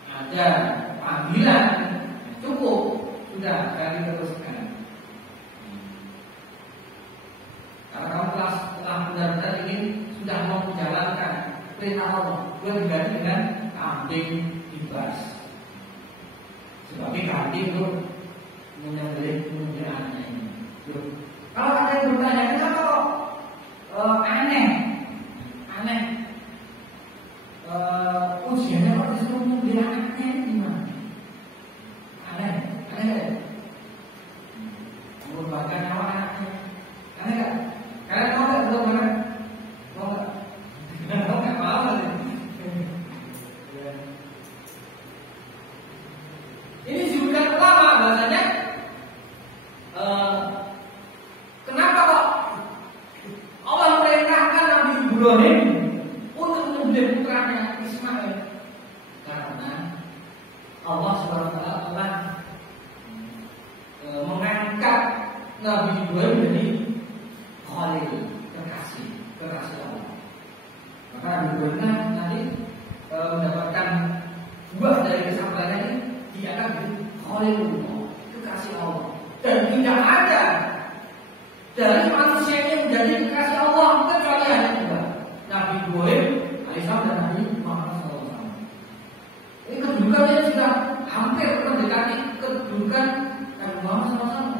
ada panggilan. Cukup, sudah kami teruskan. Karena kamu telah benar-benar ingin sudah mau menjalankan perintah Allah, gue diganti dengan kambing dibas. Sebab kambing itu menyembelih anaknya ini. Kalau ada yang bertanya, kenapa kok aneh? Ujiannya kok disuruh menyembelih anaknya gimana? Aneh. Mengorbankan nyawa anaknya. Aneh gak? Kalian mau gak belum mana? Mau gak mau sih? Ini juga ulama bahasanya. Kenapa kok Allah memerintahkan Nabi Ibrahim untuk menyembelih putranya Ismail? Karena Allah SWT telah mengangkat Nabi Ibrahim jadi Khalil, kekasih Allah. Maka Nabi Ibrahim nanti mendapatkan buah dari kesabaran ini, dia akan jadi Khalilullah, kekasih Allah. Dan tidak ada dari manusia ini menjadi kekasih Allah kecuali hanya dua, Nabi Ibrahim alaihissalam dan Nabi Muhammad SAW. Ini kedudukannya sudah hampir mendekati kedudukan Nabi Muhammad SAW.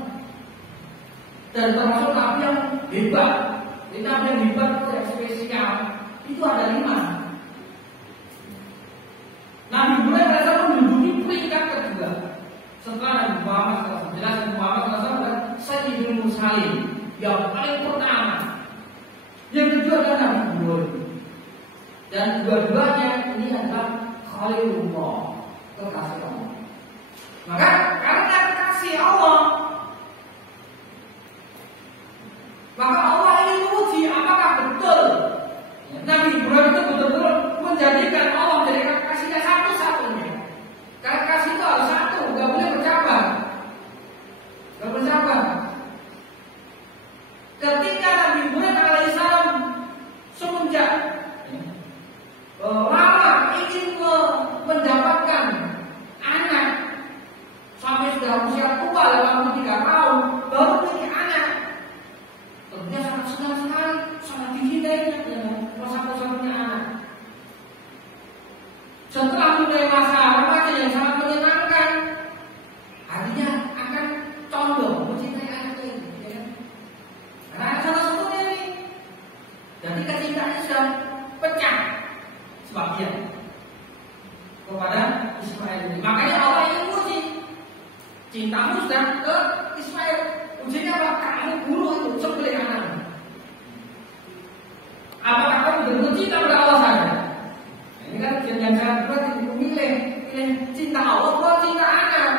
Dan termasuk Nabi yang hebat. Ini Nabi yang hebat itu yang spesial. Itu ada 5. Nabi Ibrahim alaihissalam menduduki peringkat kedua setelah Nabi Muhammad SAW. Jelas Nabi Muhammad SAW adalah Sayyidul Mursalin, yang paling pertama. Yang kedua adalah Nabi Ibrahim. Dan dua-duanya ini adalah Khalilullah, kekasih Allah. Maka karena kekasih Allah, maka Allah ingin menguji apakah betul Nabi Ibrahim itu betul-betul menjadikan Allah menjadi kekasihnya satu-satunya. Karena kasih itu harus satu, nggak boleh bercabang. Ketika Nabi Ibrahim alaihissalam semenjak lama ingin mendapatkan anak sampai sudah usia tua 83 tahun baru punya anak, tentunya sangat senang sekali, sangat dicintainya, masa punya anak. Setelah mulai masa remaja yang sangat menyenangkan, artinya akan condong mencintai anak ini, ya. Karena salah satunya ini, jadi kecintaannya sudah pecah sebagian kepada Ismail ini. Makanya Allah ingin uji, cintamu sudah ke Ismail. Ujinya apa? Kamu bunuh itu, sembelih anakmu. Apakah kamu benar cinta pada Allah saja? Ini kan yang sangat berat, pilih cinta Allah atau cinta anak.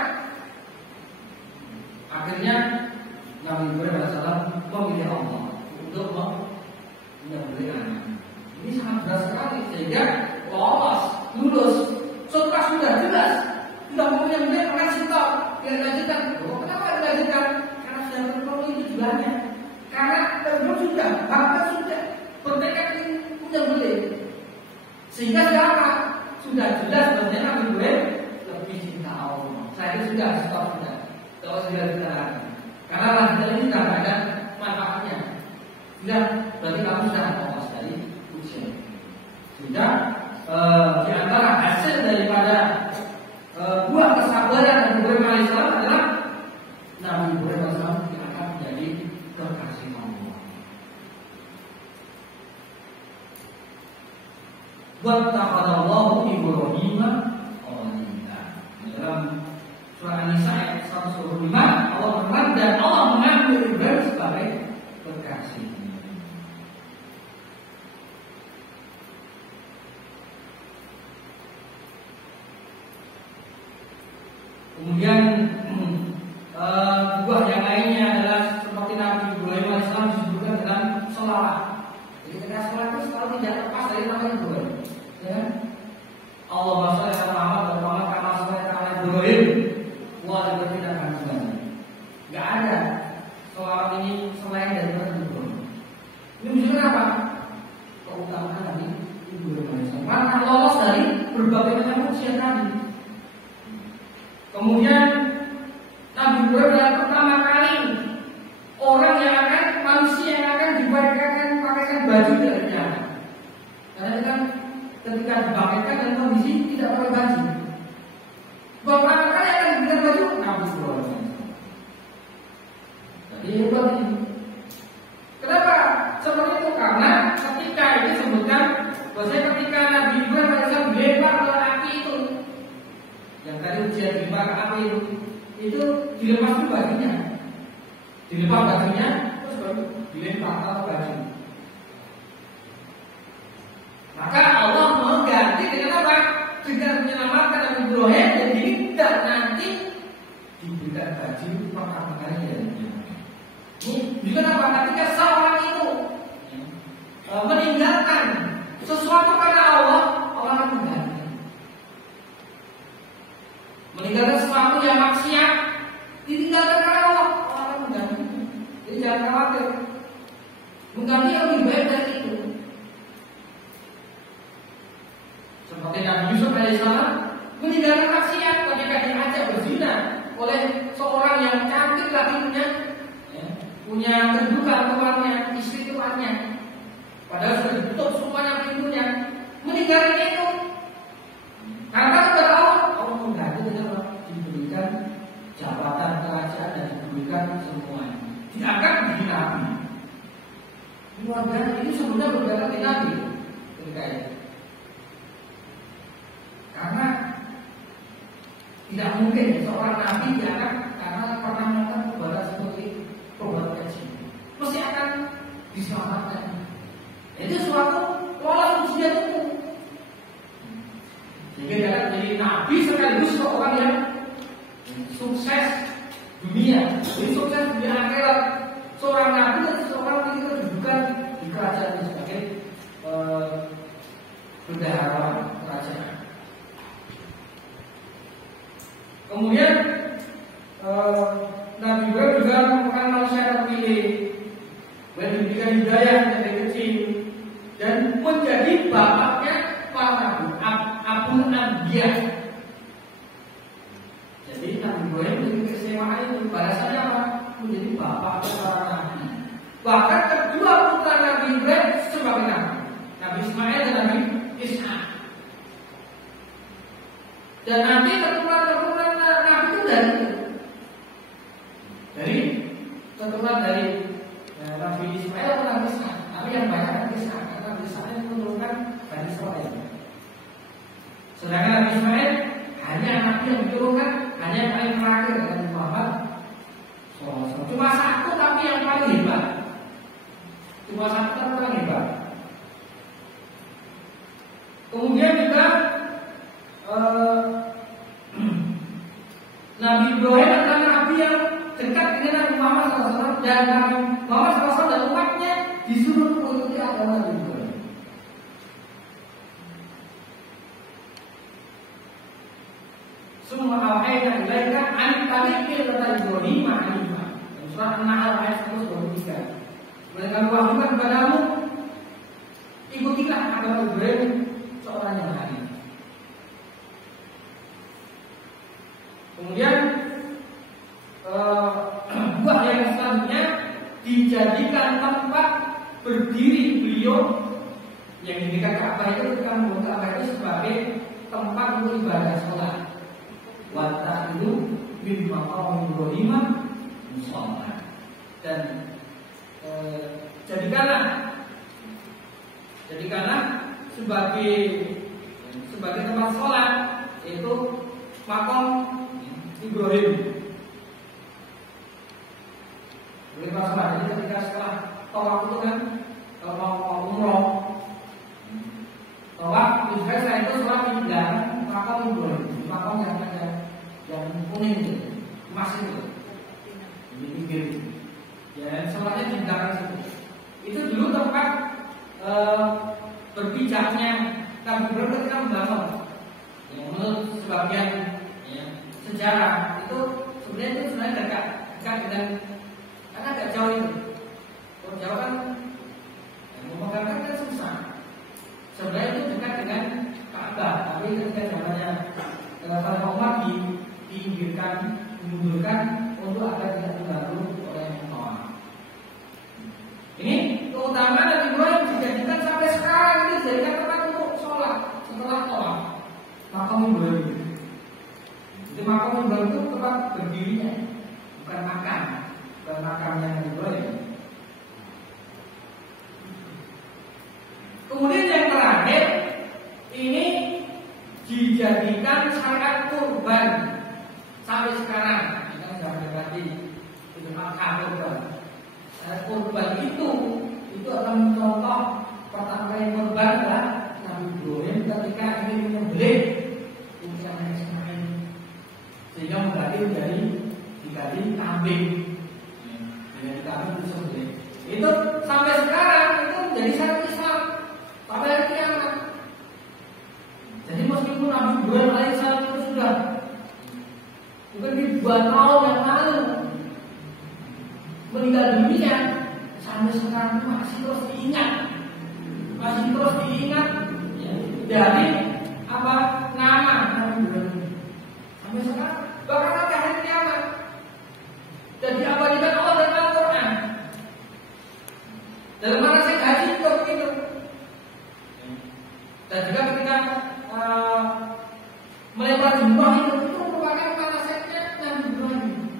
Akhirnya Nabi Ibrahim alaihissalam memilih Allah untuk menyembelih anak. Ini sangat berat sekali sehingga lolos, lulus. Setelah sudah jelas, sudah mau menyembelih anak cinta, yang dilanjutkan. Kenapa dilanjutkan? Karena sudah terpenuhi tujuannya. Karena belum sudah, bahkan sudah bertekad ingin menyembelih. Sehingga siapa? Sudah jelas bahwa Nabi Ibrahim itu sudah stop sudah. Kalau sudah dilarang. Karena lanjutan ini tidak ada manfaatnya. Sudah, berarti kamu sudah lolos dari ujian. Sehingga di antara hasil daripada buah kesabaran Nabi Ibrahim alaihissalam adalah Nabi Ibrahim alaihissalam diangkat menjadi kekasih Allah. Wattaqallahu Ibrahim khalila. Dalam surah An-Nisa ayat 125 Allah berfirman dan Allah mengambil Ibrahim sebagai kekasih. Kemudian buah yang lainnya adalah seperti Nabi Ibrahim alaihissalam disebutkan dalam sholawat. Jadi ketika sholat itu selalu tidak lepas dari nama Ibrahim. Ya, Allahumma sholli ala Muhammad wa ala kama shallaita ala Ibrahim wa ala ali Ibrahim. Enggak ada sholawat ini selain dari Nabi Ibrahim. Ini menunjukkan apa? Keutamaan Nabi Ibrahim alaihissalam. Karena lolos dari berbagai macam ujian tadi. Kemudian Nabi Ibrahim adalah pertama kali orang yang akan manusia yang akan pakaikan baju darinya. Karena kan ketika dibangkitkan dalam kondisi tidak pakai baju. Pertama kali akan diberikan baju Nabi Ibrahim. Jadi hebat ini. Kenapa seperti itu? Karena ketika itu disebutkan bahwasanya ketika Nabi Ibrahim alaihissalam dilempar ke api itu, yang tadi ujian dilempar ke api itu dilepas dulu bajunya, dilepas bajunya, terus baru dilempar ke baju. Maka Allah mengganti dengan apa? Dengan menyelamatkan Nabi Ibrahim dan tidak nanti diberikan baju pertama kali dari dunia. Ini juga apa? Ketika seorang itu meninggalkan sesuatu karena Allah, Allah akan mengganti. Meninggalkan sesuatu yang maksiat, ditinggalkan karena Allah, Allah akan mengganti. Jadi jangan khawatir. Mengganti yang lebih baik dari itu. Seperti Nabi Yusuf alaihissalam meninggalkan maksiat ketika diajak berzina oleh seorang yang cantik lakinya, punya kedudukan tuannya, istri tuannya. Padahal sudah ditutup semuanya pintunya, meninggalkan itu. Karena kepada Allah, Allah mengganti dengan diberikan jabatan kerajaan dan diberikan semuanya. Diangkat menjadi nabi. Luar biasa, ini sebenarnya berbeda dengan nabi ketika itu. Karena tidak mungkin seorang nabi diangkat karena pernah melakukan perbuatan seperti perbuatan keji. Mesti akan diselamatkan. Itu suatu lolos ujian itu. Sehingga dia akan menjadi nabi sekaligus seorang yang sukses dunia. Jadi sukses dunia akhirat. Seorang nabi dan seorang yang kedudukan di kerajaan sebagai bendahara kerajaan. Kemudian Nabi Ibrahim juga merupakan manusia terpilih, diberikan hidayah dari kecil dan menjadi bapaknya para nabi, Abul Anbiya. Jadi Nabi Ibrahim menjadi keistimewaan itu, balasannya apa? Menjadi bapak para nabi. Bahkan kedua putra Nabi Ibrahim sebagai nabi, Nabi Ismail dan Nabi Ishak. Dan nanti keturunan nabi itu dari keturunan dari Nabi Ismail atau Nabi Ishak. Tapi yang banyak Nabi Ishak, karena Nabi Ishak itu menurunkan Bani Israil. Sedangkan Nabi Ismail hanya nabi yang diturunkan hanya yang paling terakhir dengan Muhammad SAW. Cuma satu tapi yang paling hebat. Cuma satu tapi paling hebat. Kemudian juga Nabi Ibrahim adalah nabi yang dekat dengan Nabi Muhammad SAW dan Nabi Muhammad SAW dan umatnya disuruh mengikuti agama Nabi Ibrahim. Semua awalnya ilaika antalikil kata Ibrahim Hanifah. Surah An-Nahl ayat 123. Mereka wahyukan kepadamu, ikutilah agama Ibrahim seorang yang hanif. Kemudian dijadikan tempat berdiri beliau yang di dekat Ka'bah itu, ketika membangun Ka'bah itu sebagai tempat untuk ibadah sholat. Wata itu min maqam Ibrahim musalla, dan jadikanlah sebagai tempat sholat yaitu makam Ibrahim. Boleh sholat. Jadi ketika setelah tawaf itu kan, kalau mau umroh, tawaf juga saya itu sholat di belakang makam Ibrahim, makam yang ada yang kuning itu, emas itu, di pinggir. Ya, sholatnya di belakang situ. Itu dulu tempat berbijaknya Nabi Ibrahim ketika membangun. Yang menurut sebagian sejarah itu sebenarnya dekat dengan, karena agak jauh itu. Kalau jauh kan memegangkan kan susah. Sebenarnya itu dekat dengan Ka'bah, tapi ketika zamannya pada Umar diinggirkan, dimundurkan untuk agar tidak terganggu oleh Muhammad. Ini keutamaan Nabi Ibrahim dijadikan sampai sekarang ini dijadikan tempat untuk sholat setelah tawaf. Makam Ibrahim. Jadi makam Ibrahim itu tempat berdirinya, bukan makamnya Nabi Ibrahim. Kemudian yang terakhir, ini dijadikan syariat kurban sampai sekarang. Kita sudah mendekati Idul Adha kurban. Kurban itu akan mencontoh pertama kali kurban adalah Nabi Ibrahim ketika ingin menyembelih putranya Ismail, sehingga dikali kambing, dengan kambing disembelih. Itu sampai sekarang itu menjadi syariat Islam sampai hari kiamat. Jadi meskipun Nabi Ibrahim alaihissalam itu sudah mungkin ribuan tahun yang lalu meninggal dunia, sampai sekarang masih terus diingat dari apa nama Nabi Ibrahim sampai sekarang, bahkan sampai hari kiamat. Dan diabadikan Allah dalam Al-Quran. Dalam manasik haji juga begitu. Dan juga ketika melempar jumroh itu merupakan manasiknya Nabi Ibrahim.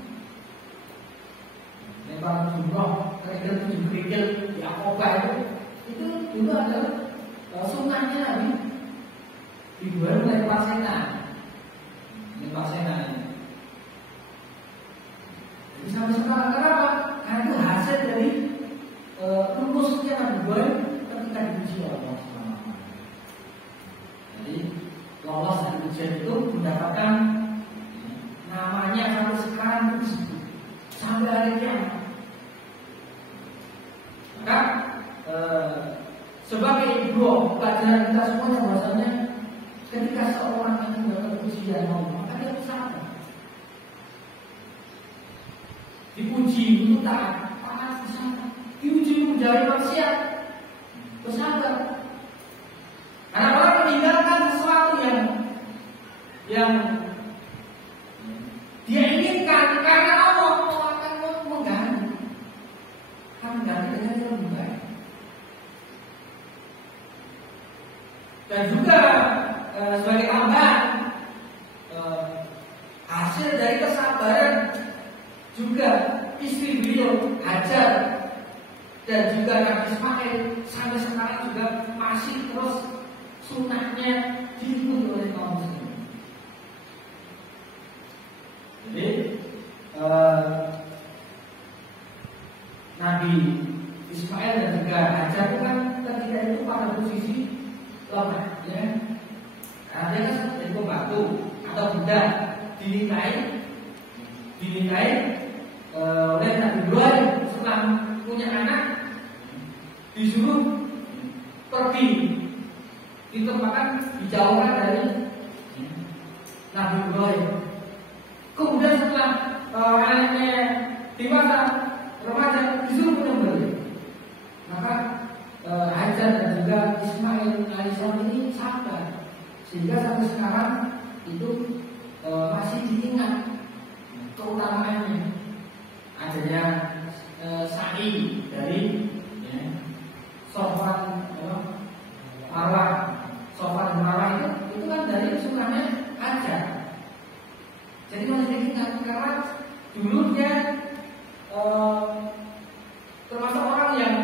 Melempar jumroh kerikil 7 kerikil di Aqabah itu juga adalah sunnahnya Nabi Ibrahim melempar senan. Jadi sampai sekarang kenapa? Karena itu hasil dari lulusnya Nabi Ibrahim ketika diuji Allah. Jadi lolos dari ujian itu mendapatkan namanya sampai sekarang disebut sampai hari kiamat. Maka sebagai dua pelajaran kita semuanya bahwasanya ketika seorang yang mendapat ujian Allah, maka dia bersabar. Dipuji untuk taat bersabar. Diuji menjauhi maksiat, bersabar. Karena orang meninggalkan sesuatu yang dia inginkan karena Allah akan mengganti dengan yang lebih baik. Dan juga sebagai tambahan hasil dari kesabaran juga istri beliau Hajar dan juga Nabi Ismail sampai sekarang juga masih terus sunnahnya diikuti oleh kaum muslimin. Jadi Nabi Ismail dan juga Hajar itu kan ketika itu pada posisi lemah, ya. Karena dia kan seperti pembantu atau budak dinikahi oleh Nabi Ibrahim setelah punya anak, disuruh pergi, ditempatkan dijauhkan dari Nabi Ibrahim. Kemudian setelah anaknya dewasa remaja disuruh menyembelih, maka Hajar dan juga Ismail alaihissalam ini sabar sehingga sampai sekarang itu masih diingat keutamaannya adanya sa'i dari sofan marwah. Sofan marwah itu kan dari sungainya Hajar. Jadi masih ingat karena dulu dia termasuk orang yang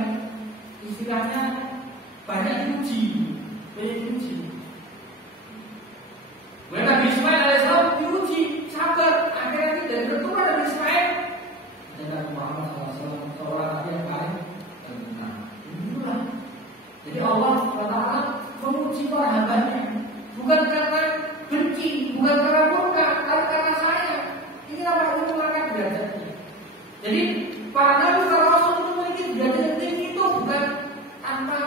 istilahnya banyak diuji. Nabi Ismail alaihissalam diuji, sabar, akhirnya tidak bertemu Nabi Ismail. Dan Muhammad SAW seorang nabi yang paling benar. Itulah. Jadi Allah SWT menguji para hambanya, bukan karena benci, bukan karena murka, tapi karena sayang. Ini namanya untuk mengangkat derajatnya. Jadi para nabi para rasul itu memiliki derajat tinggi itu bukan tanpa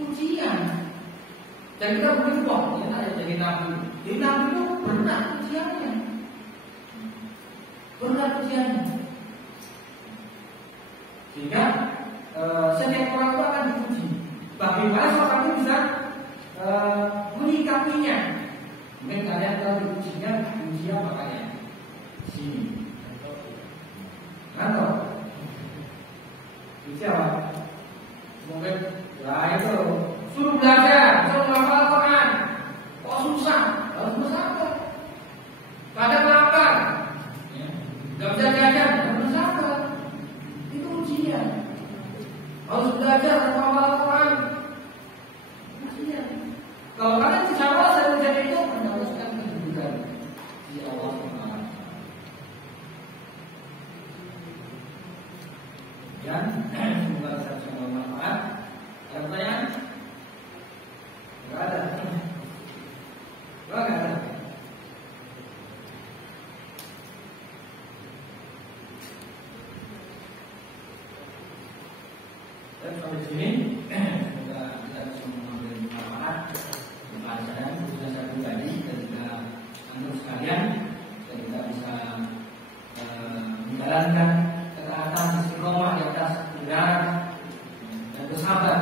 ujian. Dan kita berubah, ya, jadi nabi. Jadi nabi itu benar ujiannya, sehingga setiap orang itu akan diuji. Bagaimana seorang itu bisa menyikapinya? Mungkin kalian tahu diujinya, uji apa kalian? Sini, kantor. Uji apa? Mungkin lah itu suruh belajar, suruh menghafal Quran. Kok susah? Harus bersabar. Kadang lapar, nggak bisa jajan, harus bersabar. Itu ujian. Harus belajar menghafal Quran. Ujian. Kalau kalian bisa saya ujian itu mendapatkan kedudukan di Allah Subhanahu. Dan semoga saya bisa bermanfaat. Ada pertanyaan? Nggak ada. Nggak ada. Dan sampai sini, semoga kita bisa mengambil manfaat pelajaran khususnya saya pribadi dan juga antum sekalian, dan kita bisa menjalankan ketaatan istiqomah di atas kebenaran dan bersabar